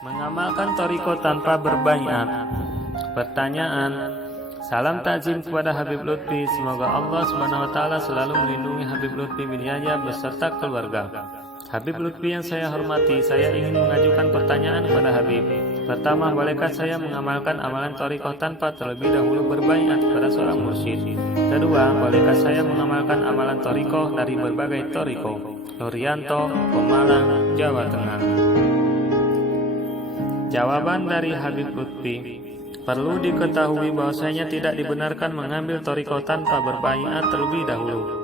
Mengamalkan thariqah tanpa berbaiat. Pertanyaan: salam takzim kepada Habib Lutfi. Semoga Allah SWT selalu melindungi Habib Lutfi bin Yahya beserta keluarga. Habib Lutfi yang saya hormati, saya ingin mengajukan pertanyaan kepada Habib. Pertama, bolehkah saya mengamalkan amalan thariqah tanpa terlebih dahulu berbaiat kepada seorang mursyid? Kedua, bolehkah saya mengamalkan amalan thariqah dari berbagai thariqah? Nurianto, Pemalang, Jawa Tengah. Jawaban dari Habib Lutfi: perlu diketahui bahwasanya tidak dibenarkan mengambil thariqah tanpa berbaiat terlebih dahulu.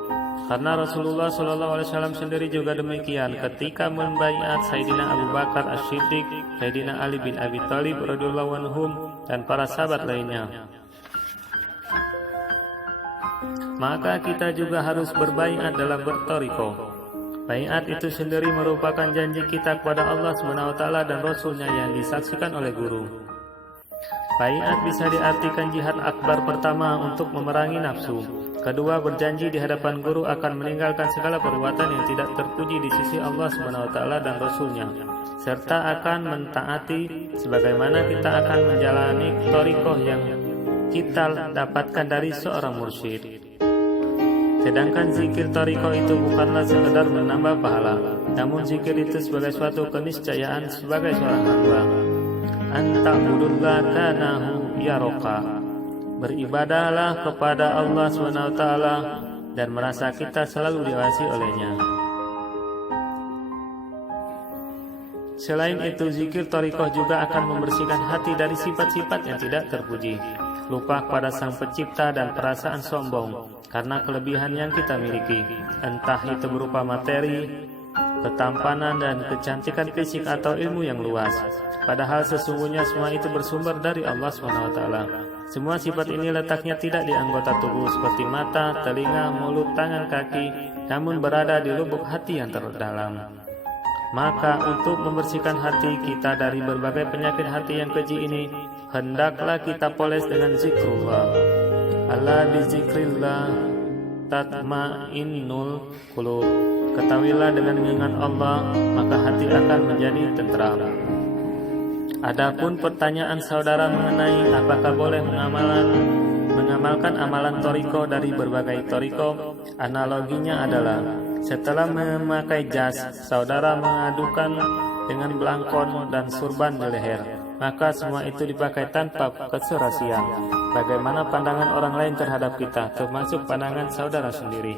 Karena Rasulullah SAW sendiri juga demikian ketika membaiat Sayyidina Abu Bakar As-Siddiq, Sayyidina Ali bin Abi Thalib radhiyallahu anhum dan para sahabat lainnya. Maka kita juga harus berbaiat dalam berthariqah. Baiat itu sendiri merupakan janji kita kepada Allah SWT dan Rasulnya yang disaksikan oleh guru. Baiat bisa diartikan jihad akbar pertama untuk memerangi nafsu. Kedua, berjanji di hadapan guru akan meninggalkan segala perbuatan yang tidak terpuji di sisi Allah SWT dan Rasulnya, serta akan mentaati sebagaimana kita akan menjalani thariqah yang kita dapatkan dari seorang mursyid. Sedangkan zikir thariqah itu bukanlah sekedar menambah pahala, namun zikir itu sebagai suatu keniscayaan sebagai seorang hamba. Anta'budullah kanahu yaroka. Beribadahlah kepada Allah SWT dan merasa kita selalu diawasi olehnya. Selain itu, zikir thariqah juga akan membersihkan hati dari sifat-sifat yang tidak terpuji, lupa kepada Sang Pencipta dan perasaan sombong karena kelebihan yang kita miliki, entah itu berupa materi, ketampanan dan kecantikan fisik atau ilmu yang luas. Padahal sesungguhnya semua itu bersumber dari Allah SWT. Semua sifat ini letaknya tidak di anggota tubuh seperti mata, telinga, mulut, tangan, kaki, namun berada di lubuk hati yang terdalam. Maka untuk membersihkan hati kita dari berbagai penyakit hati yang keji ini, hendaklah kita poles dengan zikrullah. Ala bizikrillah tatmainnul qulub. Ketahuilah dengan mengingat Allah, maka hati akan menjadi tentram. Adapun pertanyaan saudara mengenai apakah boleh mengamalkan amalan thariqah dari berbagai thariqah, analoginya adalah setelah memakai jas, saudara mengadukan dengan belangkon dan surban di leher, maka semua itu dipakai tanpa keserasian. Bagaimana pandangan orang lain terhadap kita, termasuk pandangan saudara sendiri?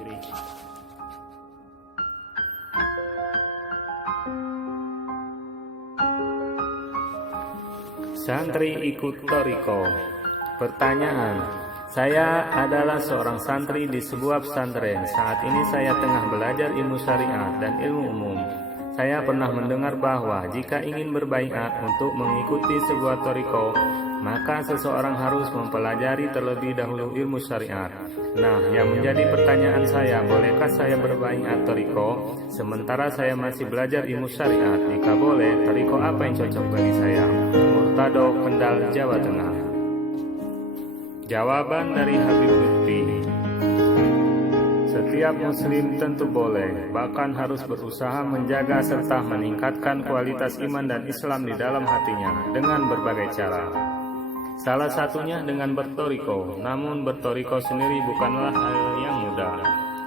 Santri ikut thariqah. Pertanyaan: saya adalah seorang santri di sebuah pesantren. Saat ini saya tengah belajar ilmu syariat dan ilmu umum. Saya pernah mendengar bahwa jika ingin berbaiat untuk mengikuti sebuah thariqah, maka seseorang harus mempelajari terlebih dahulu ilmu syariat. Nah, yang menjadi pertanyaan saya, bolehkah saya berbaiat thariqah sementara saya masih belajar ilmu syariat? Jika boleh, thariqah apa yang cocok bagi saya? Murtado, Kendal, Jawa Tengah. Jawaban dari Habib Lutfi: setiap muslim tentu boleh, bahkan harus berusaha menjaga serta meningkatkan kualitas iman dan Islam di dalam hatinya dengan berbagai cara. Salah satunya dengan berthariqah. Namun berthariqah sendiri bukanlah hal yang mudah,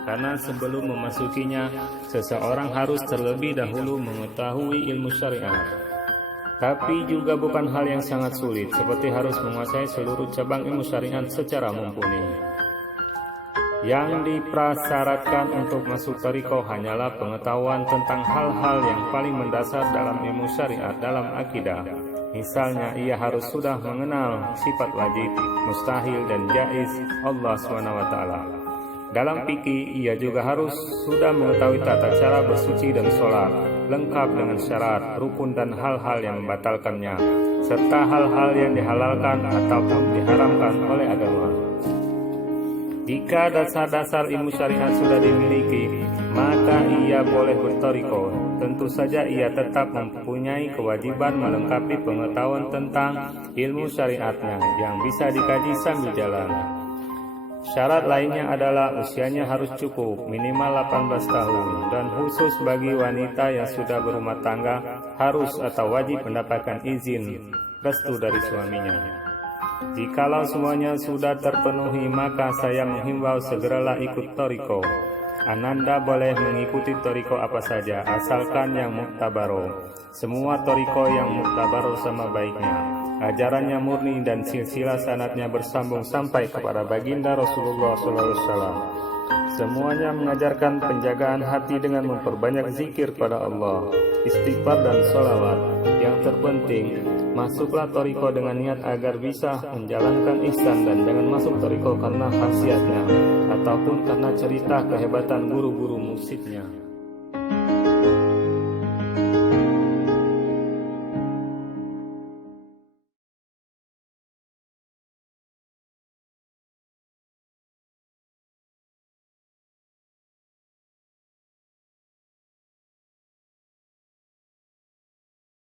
karena sebelum memasukinya, seseorang harus terlebih dahulu mengetahui ilmu syariat. Tapi juga bukan hal yang sangat sulit, seperti harus menguasai seluruh cabang ilmu syariat secara mumpuni. Yang diprasyaratkan untuk masuk thariqah hanyalah pengetahuan tentang hal-hal yang paling mendasar dalam ilmu syariat dalam akidah. Misalnya, ia harus sudah mengenal sifat wajib, mustahil, dan jaiz Allah SWT. Dalam fikih, ia juga harus sudah mengetahui tata cara bersuci dan sholat, lengkap dengan syarat, rukun, dan hal-hal yang membatalkannya, serta hal-hal yang dihalalkan ataupun diharamkan oleh agama. Jika dasar-dasar ilmu syariat sudah dimiliki, maka ia boleh berthariqah. Tentu saja ia tetap mempunyai kewajiban melengkapi pengetahuan tentang ilmu syariatnya yang bisa dikaji sambil jalan. Syarat lainnya adalah usianya harus cukup, minimal 18 tahun, dan khusus bagi wanita yang sudah berumah tangga harus atau wajib mendapatkan izin restu dari suaminya. Jikalau semuanya sudah terpenuhi, maka saya menghimbau segeralah ikut thariqah. Ananda boleh mengikuti thariqah apa saja, asalkan yang muktabaro. Semua thariqah yang muktabaro sama baiknya. Ajarannya murni dan silsilah sanadnya bersambung sampai kepada baginda Rasulullah SAW. Semuanya mengajarkan penjagaan hati dengan memperbanyak zikir pada Allah, istighfar dan sholawat. Yang terpenting, masuklah thariqah dengan niat agar bisa menjalankan ihsan, dan jangan masuk thariqah karena khasiatnya ataupun karena cerita kehebatan guru-guru mursyidnya.